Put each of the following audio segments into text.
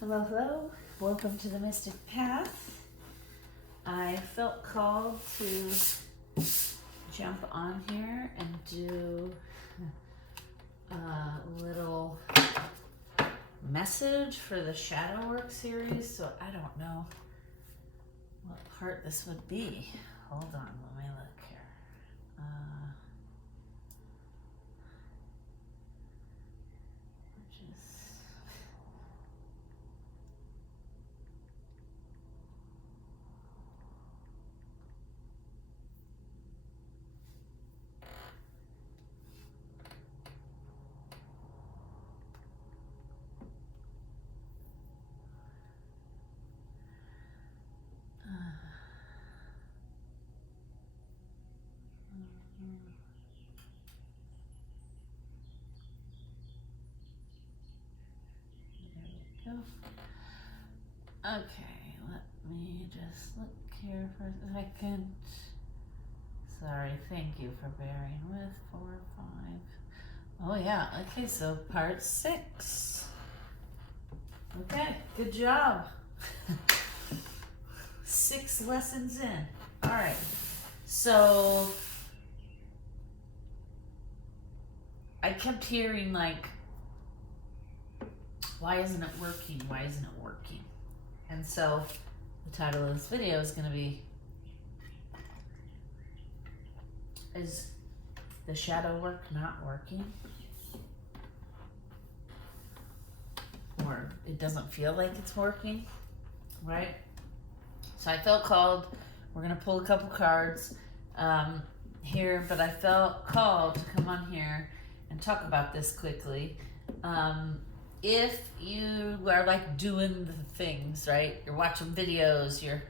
Hello, hello. Welcome to the Mystic Path. I felt called to jump on here and do a little message for the shadow work series. So I don't know what part this would be. Hold on, let me look here. Okay, let me just look here for a second. Sorry, thank you for bearing with 4, 5. Oh yeah, okay, so part 6. Okay, good job. 6 lessons in. All right, so I kept hearing like, why isn't it working? Why isn't it working? And so the title of this video is going to be, is the shadow work not working? Or it doesn't feel like it's working, right? So I felt called, we're going to pull a couple cards here, but I felt called to come on here and talk about this quickly. If you are like doing the things, right? You're watching videos, you're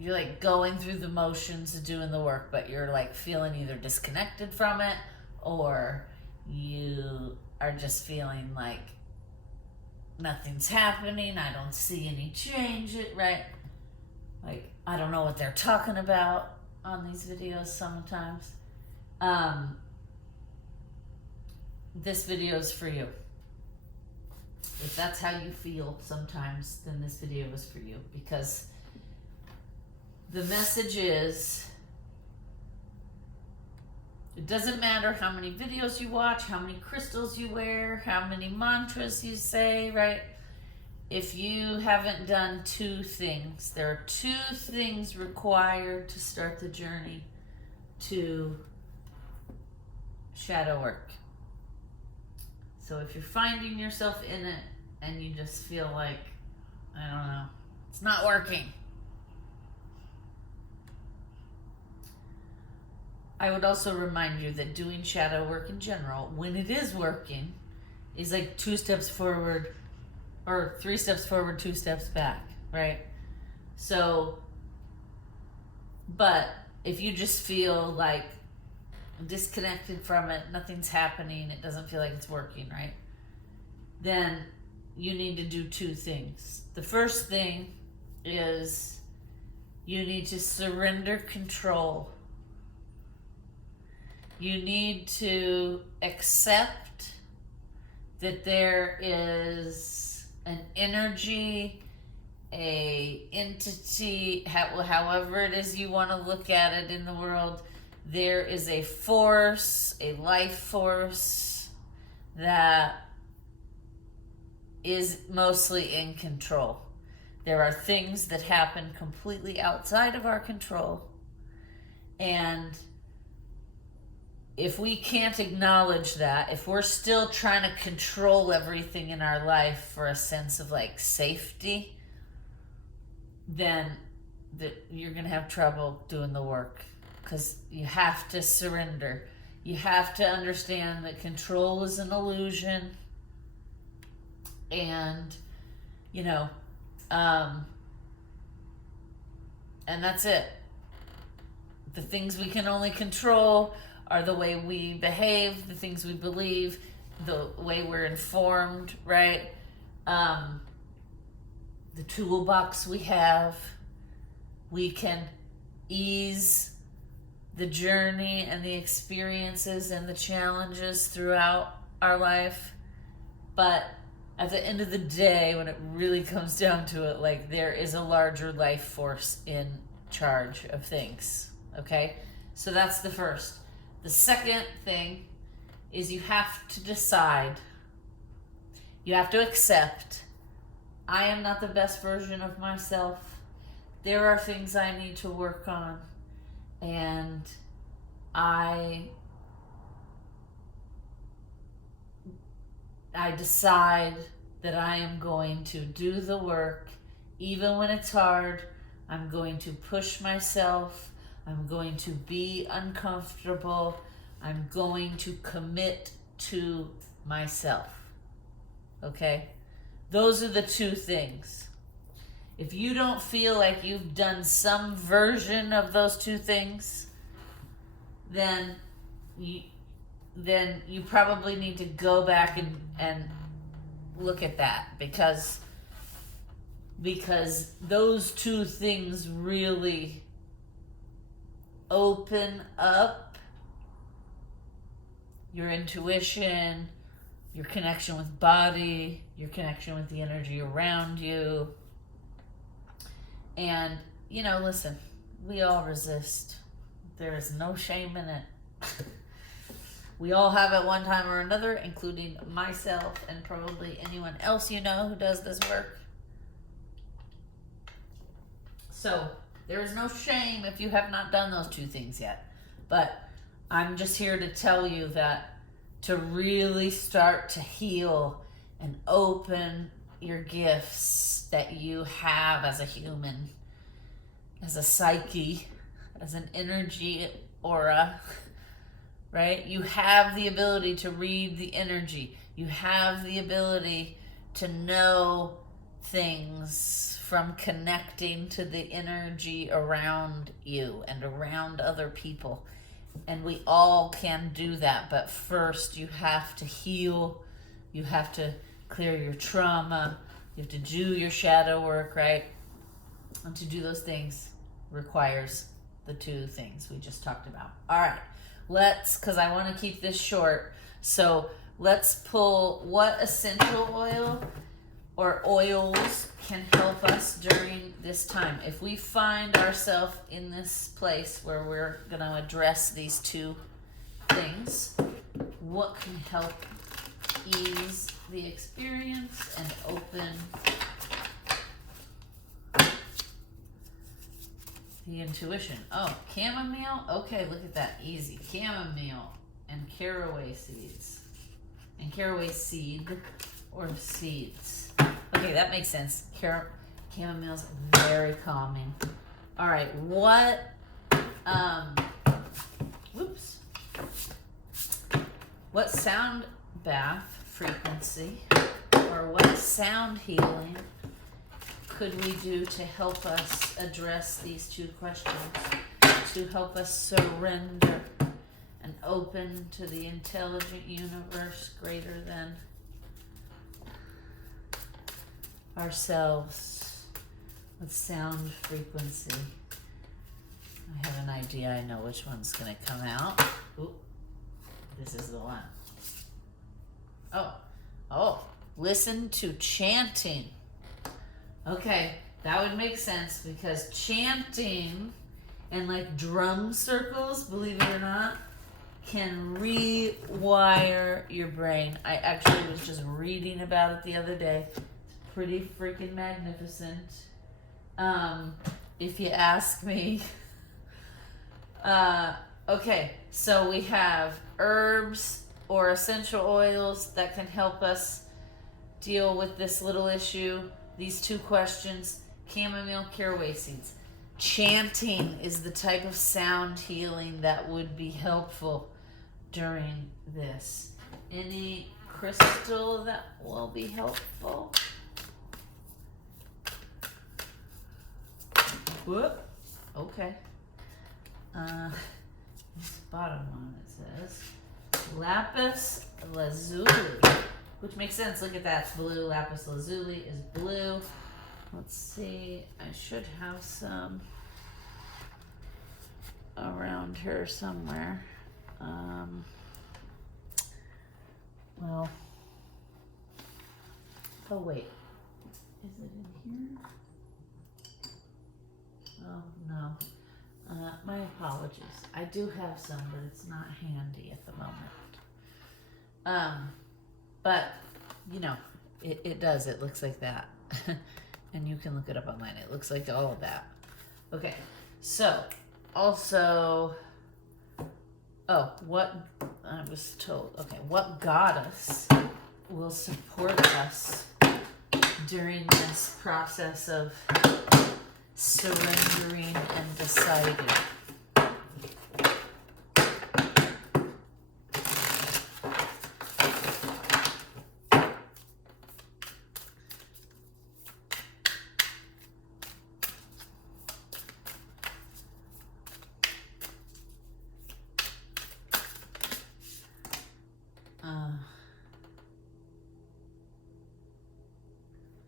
like going through the motions of doing the work, but you're like feeling either disconnected from it, or you are just feeling like nothing's happening. I don't see any change, right? Like, I don't know what they're talking about on these videos sometimes. This video is for you. If that's how you feel sometimes, then this video is for you, because the message is, it doesn't matter how many videos you watch, how many crystals you wear, how many mantras you say, right? If you haven't done 2 things, there are 2 things required to start the journey to shadow work. So if you're finding yourself in it and you just feel like, I don't know, it's not working, I would also remind you that doing shadow work in general, when it is working, is like 2 steps forward, or 3 steps forward, 2 steps back, right? So, but if you just feel like disconnected from it, nothing's happening, it doesn't feel like it's working, right? Then you need to do 2 things. The first thing is you need to surrender control. You need to accept that there is an energy, a entity, however it is you want to look at it in the world. There is a force, a life force that is mostly in control. There are things that happen completely outside of our control. And if we can't acknowledge that, if we're still trying to control everything in our life for a sense of like safety, then you're going to have trouble doing the work. Because you have to surrender. You have to understand that control is an illusion. And, and that's it. The things we can only control are the way we behave, the things we believe, the way we're informed, right? The toolbox we have. We can ease the journey and the experiences and the challenges throughout our life, but at the end of the day, when it really comes down to it, like, there is a larger life force in charge of things. Okay? So that's the first. The second thing is you have to decide, you have to accept, I am not the best version of myself. There are things I need to work on. And I decide that I am going to do the work, even when it's hard. I'm going to push myself. I'm going to be uncomfortable. I'm going to commit to myself. Okay? Those are the two things. If you don't feel like you've done some version of those two things, then you probably need to go back and look at that, because those two things really open up your intuition, your connection with body, your connection with the energy around you. And, listen, we all resist. There is no shame in it. We all have at one time or another, including myself and probably anyone else who does this work. So there is no shame if you have not done those two things yet. But I'm just here to tell you that to really start to heal and open your gifts that you have as a human, as a psyche, as an energy aura, right? You have the ability to read the energy. You have the ability to know things from connecting to the energy around you and around other people. And we all can do that. But first, you have to heal. You have to clear your trauma. You have to do your shadow work, right? And to do those things requires the two things we just talked about. All right. Because I want to keep this short, so let's pull what essential oil or oils can help us during this time. If we find ourselves in this place where we're going to address these two things, what can help ease the experience and open the intuition? Oh, chamomile? Okay, look at that. Easy. Chamomile and caraway seeds. And caraway seed or seeds. Okay, that makes sense. Chamomile's very calming. All right, what sound bath frequency or what sound healing could we do to help us address these two questions, to help us surrender and open to the intelligent universe greater than ourselves with sound frequency? I have an idea. I know which one's going to come out. Ooh, this is the one. Oh, listen to chanting. Okay, that would make sense because chanting and like drum circles, believe it or not, can rewire your brain. I actually was just reading about it the other day. It's pretty freaking magnificent, if you ask me. Okay, so we have herbs or essential oils that can help us deal with this little issue. These two questions: chamomile, caraway seeds. Chanting is the type of sound healing that would be helpful during this. Any crystal that will be helpful? Whoop. Okay. This bottom one, it says lapis lazuli, which makes sense. Look at that, it's blue. Lapis lazuli is blue. Let's see, I should have some around here somewhere. Well, Oh, wait. Is it in here? Oh, no. My apologies. I do have some, but it's not handy at the moment. But, you know, it does. It looks like that. And you can look it up online. It looks like all of that. Okay. So, also... Oh, what... I was told... Okay, what goddess will support us during this process of surrendering and deciding?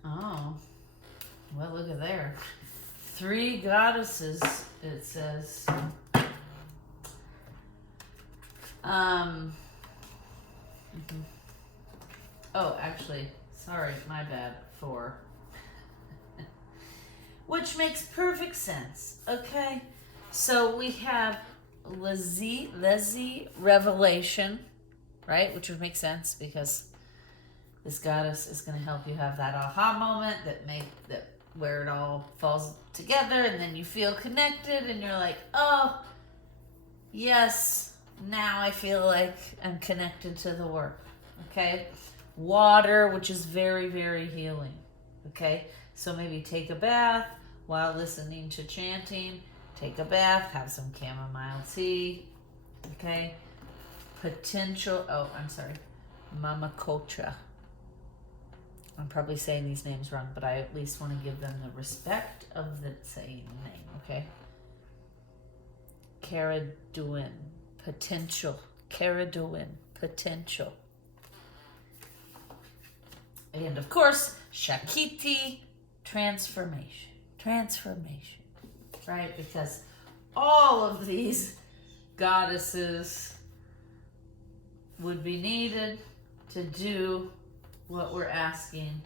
Oh, well, look at there. 3 goddesses, it says. Oh, actually, sorry, my bad, 4. Which makes perfect sense, okay? So we have Lizzie Revelation, right? Which would make sense because this goddess is going to help you have that aha moment that where it all falls together, and then you feel connected, and you're like, oh, yes, now I feel like I'm connected to the work. Okay, water, which is very, very healing. Okay, so maybe take a bath while listening to chanting. Take a bath, have some chamomile tea. Okay, potential. Oh, I'm sorry, Mama Kotra. I'm probably saying these names wrong, but I at least want to give them the respect of the saying the name, okay? Caraduin, potential. Caraduin, potential. And of course, Shakti, transformation. Transformation, right? Because all of these goddesses would be needed to do what we're asking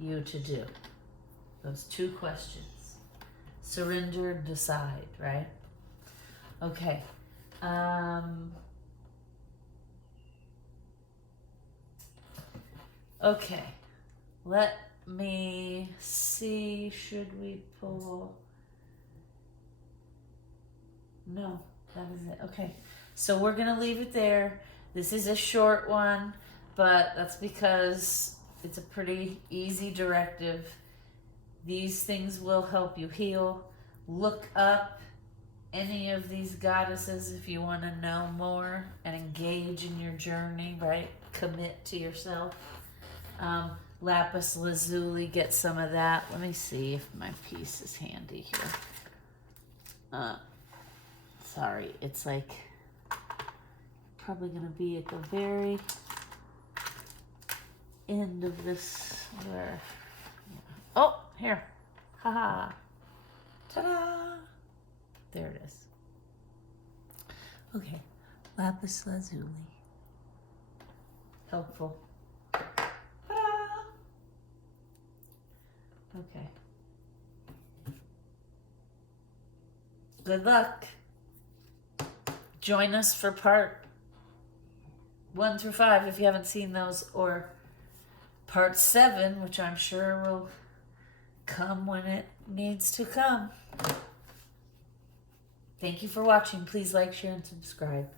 you to do. Those 2 questions. Surrender, decide, right? Okay. Okay. Let me see. Should we pull? No, that is it. Okay. So we're going to leave it there. This is a short one, but that's because it's a pretty easy directive. These things will help you heal. Look up any of these goddesses if you want to know more and engage in your journey, right? Commit to yourself. Lapis lazuli, get some of that. Let me see if my piece is handy here. Sorry, it's like probably going to be at the very end of this. Where? Oh, here. Haha. Ta-da! There it is. Okay. Lapis lazuli. Helpful. Ta-da! Okay. Good luck. Join us for part 1 through 5 if you haven't seen those, or part 7, which I'm sure will come when it needs to come. Thank you for watching. Please like, share, and subscribe.